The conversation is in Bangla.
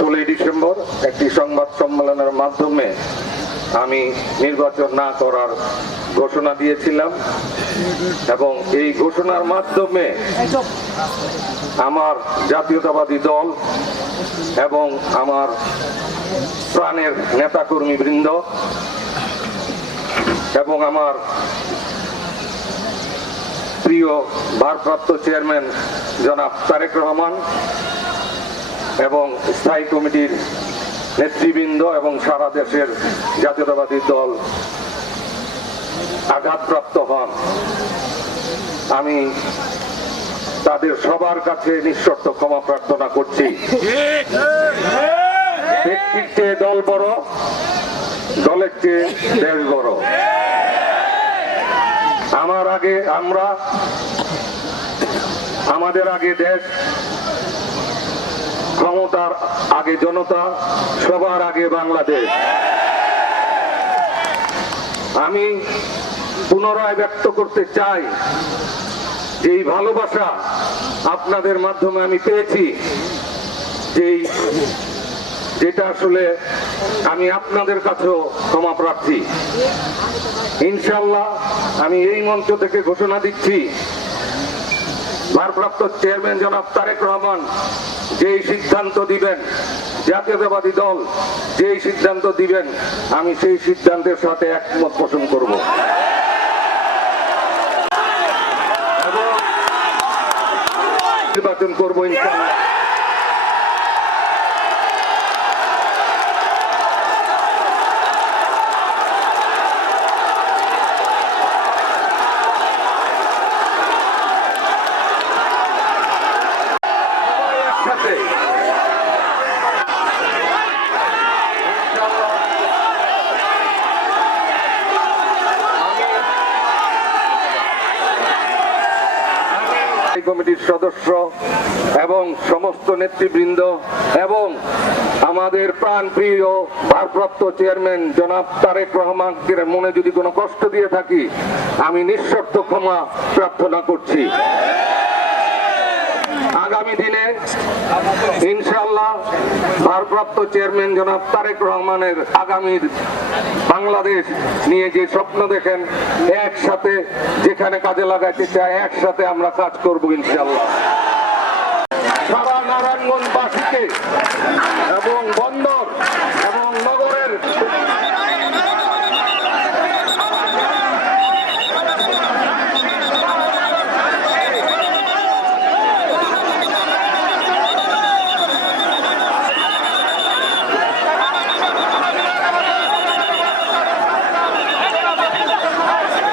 16 ডিসেম্বর একটি সংবাদ সম্মেলনের মাধ্যমে আমি নির্বাচন না করার ঘোষণা দিয়েছিলাম এবং এই ঘোষণার মাধ্যমে আমার জাতীয়তাবাদী দল এবং আমার প্রাণের নেতাকর্মী বৃন্দ এবং আমার প্রিয় ভারপ্রাপ্ত চেয়ারম্যান জনাব তারেক রহমান এবং স্থায়ী কমিটির নেতৃবৃন্দ এবং সারা দেশের জাতীয়তাবাদী দল আঘাতপ্রাপ্ত হন। আমি তাদের সবার কাছে নিঃশর্ত ক্ষমা প্রার্থনা করছি। ব্যক্তির চেয়ে দল বড়, দলের চেয়ে দেশ বড়। আমাদের আগে দেশ, ক্ষমতার আগে জনতা, সবার আগে বাংলাদেশ। আমি পুনরায় ব্যক্ত করতে চাই যে এই ভালোবাসা আপনাদের মাধ্যমে আমি পেয়েছি, যেটা আসলে আমি আপনাদের কাছেও ক্ষমা প্রার্থী। ইনশাআল্লাহ আমি এই মঞ্চ থেকে ঘোষণা দিচ্ছি, ভারপ্রাপ্ত চেয়ারম্যান জনাব তারেক রহমান যেই সিদ্ধান্ত দিবেন, জাতীয়তাবাদী দল যেই সিদ্ধান্ত দিবেন, আমি সেই সিদ্ধান্তের সাথে একমত পোষণ করব এবং নির্বাচন করব ইনশাআল্লাহ। কমিটির সদস্য এবং সমস্ত নেতৃবৃন্দ এবং আমাদের প্রাণপ্রিয় ভারপ্রাপ্ত চেয়ারম্যান জনাব তারেক রহমানের মনে যদি কোনো কষ্ট দিয়ে থাকি, আমি নিঃশর্ত ক্ষমা প্রার্থনা করছি। আগামী দিনে ইনশাআল্লাহ ভারপ্রাপ্ত চেয়ারম্যান জনাব তারেক রহমানের আগামীর বাংলাদেশ নিয়ে যে স্বপ্ন দেখেন, একসাথে যেখানে কাজে লাগাইতে চাই, একসাথে আমরা কাজ করব ইনশাআল্লাহ। সারা নারায়ণগঞ্জবাসীকে